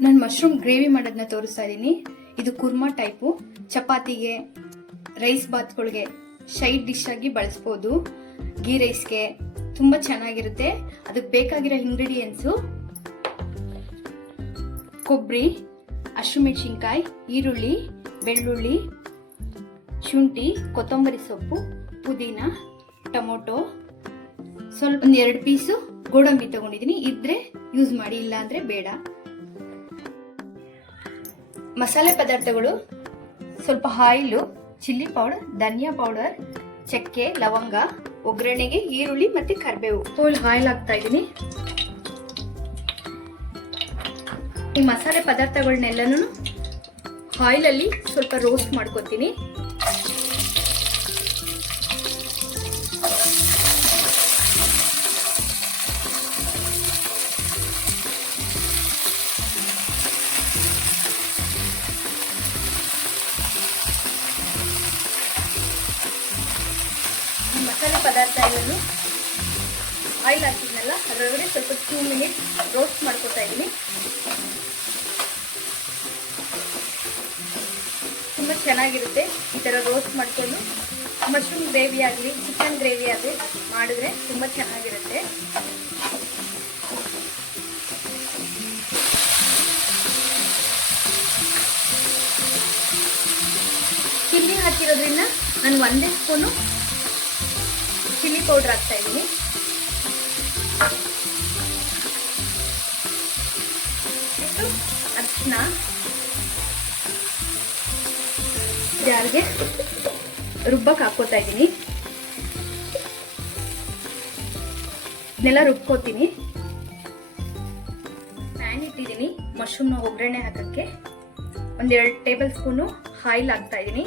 ನಾನು mushroom gravy ಮಾಡೋದನ್ನ ತೋರಿಸ್ತಾ ಇದ್ದೀನಿ. ಇದು ಕುರ್ಮಾ ಟೈಪು ಚಪಾತಿಗೆ ರೈಸ್ ಬಾತ್ಗಳಿಗೆ ಶೈಡ್ ಡಿಶ್ ಆಗಿ ಬಳಸ್ಬೋದು. ಗೀ ರೈಸ್ಗೆ ತುಂಬ ಚೆನ್ನಾಗಿರುತ್ತೆ. ಅದಕ್ಕೆ ಬೇಕಾಗಿರೋ ಇಂಗ್ರೀಡಿಯೆಂಟ್ಸು ಕೊಬ್ಬರಿ, ಹಸಿಮೆಣಸಿನ್ಕಾಯಿ, ಈರುಳ್ಳಿ, ಬೆಳ್ಳುಳ್ಳಿ, ಶುಂಠಿ, ಕೊತ್ತಂಬರಿ ಸೊಪ್ಪು, ಪುದೀನ, ಟೊಮೊಟೊ. ಸ್ವಲ್ಪ ಒಂದು ಎರಡು ಪೀಸು ಗೋಡಂಬಿ ತಗೊಂಡಿದ್ದೀನಿ. ಇದ್ರೆ ಯೂಸ್ ಮಾಡಿ ಇಲ್ಲ ಅಂದ್ರೆ ಬೇಡ. ಮಸಾಲೆ ಪದಾರ್ಥಗಳು, ಸ್ವಲ್ಪ ಆಯಿಲು, ಚಿಲ್ಲಿ ಪೌಡರ್, ಧನಿಯಾ ಪೌಡರ್, ಚಕ್ಕೆ, ಲವಂಗ, ಒಗ್ಗರಣೆಗೆ ಈರುಳ್ಳಿ ಮತ್ತೆ ಕರಿಬೇವು. ತೋಲ್ ಆಯಿಲ್ ಹಾಕ್ತಾ ಇದ್ದೀನಿ. ಈ ಮಸಾಲೆ ಪದಾರ್ಥಗಳನ್ನೆಲ್ಲನೂ ಆಯಿಲಲ್ಲಿ ಸ್ವಲ್ಪ ರೋಸ್ಟ್ ಮಾಡ್ಕೊತೀನಿ. ಮಸಾಲೆ ಪದಾರ್ಥಗಳನ್ನು ಆಯಿಲ್ ಹಾಕಿದ್ನಲ್ಲ, ಅದರೊಳಗಡೆ ಸ್ವಲ್ಪ ಟೂ ಮಿನಿಟ್ ರೋಸ್ಟ್ ಮಾಡ್ಕೊತಾ ಇದ್ದೀನಿ. ತುಂಬ ಚೆನ್ನಾಗಿರುತ್ತೆ ಈ ಥರ ರೋಸ್ಟ್ ಮಾಡಿಕೊಂಡು. ಮಶ್ರೂಮ್ ಗ್ರೇವಿ ಆಗಲಿ ಚಿಕನ್ ಗ್ರೇವಿ ಆಗಲಿ ಮಾಡಿದ್ರೆ ತುಂಬ ಚೆನ್ನಾಗಿರುತ್ತೆ. ಚಿಲ್ಲಿ ಹಾಕಿರೋದ್ರಿಂದ ನಾನು ಒಂದೇ ಸ್ಪೂನು ಚಿಲ್ಲಿ ಪೌಡರ್ ಹಾಕ್ತಾ ಇದ್ದೀನಿ. ಅರ್ಶಿನ. ಜಾರಿಗೆ ರುಬ್ಬಕ್ಕೆ ಹಾಕೋತಾ ಇದ್ದೀನಿ. ಇದನ್ನೆಲ್ಲ ರುಬ್ಕೋತೀನಿ. ಪ್ಯಾನ್ ಇಟ್ಟಿದ್ದೀನಿ. ಮಶ್ರೂಮ್ನ ಒಗ್ಗರಣೆ ಹಾಕಕ್ಕೆ. ಒಂದೆರಡು ಟೇಬಲ್ ಸ್ಪೂನು ಆಯಿಲ್ ಹಾಕ್ತಾ ಇದ್ದೀನಿ.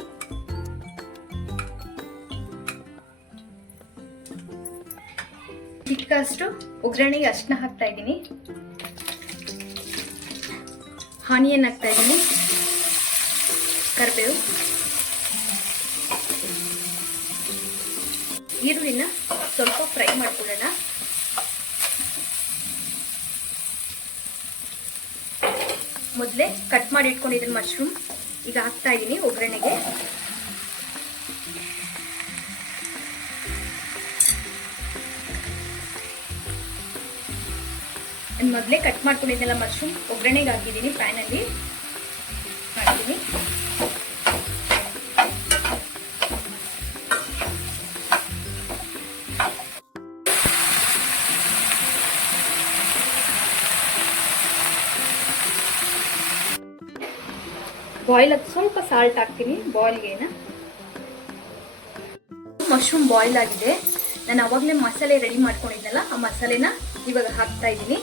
ಚಿಕ್ಕಷ್ಟು ಒಗ್ಗರಣೆಗೆ ಅಷ್ಟನ್ನ ಹಾಕ್ತಾ ಇದ್ದೀನಿ. ಆನಿಯನ್ ಹಾಕ್ತಾ ಇದ್ದೀನಿ. ಕರಿಬೇವು. ಈರುಳ್ಳಿನ ಸ್ವಲ್ಪ ಫ್ರೈ ಮಾಡ್ಕೊಳ್ಳೋಣ. ಮೊದಲೇ ಕಟ್ ಮಾಡಿ ಇಟ್ಕೊಂಡಿದ್ದೀನಿ ಮಶ್ರೂಮ್ ಈಗ ಹಾಕ್ತಾ ಇದ್ದೀನಿ ಒಗ್ಗರಣೆಗೆ. ಮೊದಲೇ ಕಟ್ ಮಾಡ್ಕೊಂಡಿದ್ದೆಲ್ಲ ಮಶ್ರೂಮ್ ಒಗ್ಗರಣೆಗೆ ಹಾಕಿದ್ದೀನಿ ಪ್ಯಾನಲ್ಲಿ. ಮಾಡ್ತೀನಿ. ಬಾಯ್ಲ್ ಅದು ಸ್ವಲ್ಪ ಸಾಲ್ಟ್ ಹಾಕ್ತೀನಿ ಬಾಯ್ಲ್ಗೇನ ಮಶ್ರೂಮ್ ಬಾಯ್ಲ್ ಆಗಿದೆ. ನಾನು ಅವಾಗಲೇ ಮಸಾಲೆ ರೆಡಿ ಮಾಡ್ಕೊಂಡಿದ್ನಲ್ಲ, ಆ ಮಸಾಲೆನ ಇವಾಗ ಹಾಕ್ತಾ ಇದ್ದೀನಿ.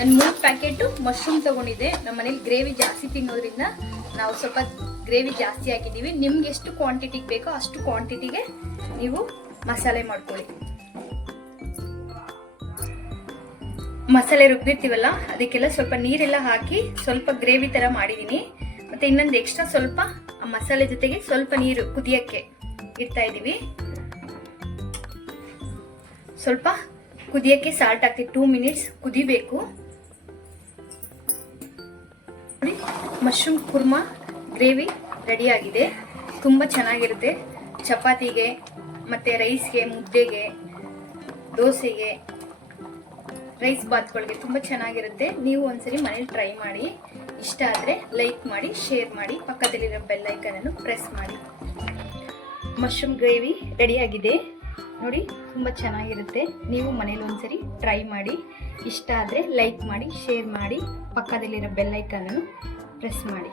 ನಾನು ಮೂರು ಪ್ಯಾಕೆಟು ಮಶ್ರೂಮ್ ತಗೊಂಡಿದ್ದೆ. ನಮ್ಮ ಮನೇಲಿ ಗ್ರೇವಿ ಜಾಸ್ತಿ ತಿನ್ನೋದ್ರಿಂದ ನಾವು ಸ್ವಲ್ಪ ಗ್ರೇವಿ ಜಾಸ್ತಿ ಹಾಕಿದ್ದೀವಿ. ನಿಮ್ಗೆ ಎಷ್ಟು ಕ್ವಾಂಟಿಟಿಗೆ ಬೇಕೋ ಅಷ್ಟು ಕ್ವಾಂಟಿಟಿಗೆ ನೀವು ಮಸಾಲೆ ಮಾಡ್ಕೊಳ್ಳಿ. ಮಸಾಲೆ ರುಬ್ಬಿರ್ತೀವಲ್ಲ, ಅದಕ್ಕೆಲ್ಲ ಸ್ವಲ್ಪ ನೀರೆಲ್ಲ ಹಾಕಿ ಸ್ವಲ್ಪ ಗ್ರೇವಿ ತರ ಮಾಡಿದೀನಿ. ಮತ್ತೆ ಇನ್ನೊಂದು ಎಕ್ಸ್ಟ್ರಾ ಸ್ವಲ್ಪ ಆ ಮಸಾಲೆ ಜೊತೆಗೆ ಸ್ವಲ್ಪ ನೀರು ಕುದಿಯಕ್ಕೆ ಇಡ್ತಾ ಇದೀವಿ ಸ್ವಲ್ಪ ಕುದಿಯಕ್ಕೆ ಸಾಲ್ಟ್ ಹಾಕ್ತೀವಿ. ಟೂ ಮಿನಿಟ್ಸ್ ಕುದಿಬೇಕು. ಮಶ್ರೂಮ್ ಕುರ್ಮಾ ಗ್ರೇವಿ ರೆಡಿ ಆಗಿದೆ ತುಂಬ ಚೆನ್ನಾಗಿರುತ್ತೆ. ಚಪಾತಿಗೆ, ಮತ್ತು ರೈಸ್ಗೆ, ಮುದ್ದೆಗೆ, ದೋಸೆಗೆ, ರೈಸ್ ಬಾತ್ಗಳಿಗೆ ತುಂಬ ಚೆನ್ನಾಗಿರುತ್ತೆ. ನೀವು ಒಂದ್ಸರಿ ಮನೇಲಿ ಟ್ರೈ ಮಾಡಿ. ಇಷ್ಟ ಆದರೆ ಲೈಕ್ ಮಾಡಿ, ಶೇರ್ ಮಾಡಿ. ಪಕ್ಕದಲ್ಲಿರೋ ಬೆಲ್ ಐಕನನ್ನು ಪ್ರೆಸ್ ಮಾಡಿ. ಮಶ್ರೂಮ್ ಗ್ರೇವಿ ರೆಡಿಯಾಗಿದೆ. ನೋಡಿ, ತುಂಬ ಚೆನ್ನಾಗಿರುತ್ತೆ. ನೀವು ಮನೇಲಿ ಒಂದ್ಸರಿ ಟ್ರೈ ಮಾಡಿ. ಇಷ್ಟ ಆದರೆ ಲೈಕ್ ಮಾಡಿ, ಶೇರ್ ಮಾಡಿ. ಪಕ್ಕದಲ್ಲಿರೋ ಬೆಲ್ ಐಕನನ್ನು ಪ್ರೆಸ್ ಮಾಡಿ.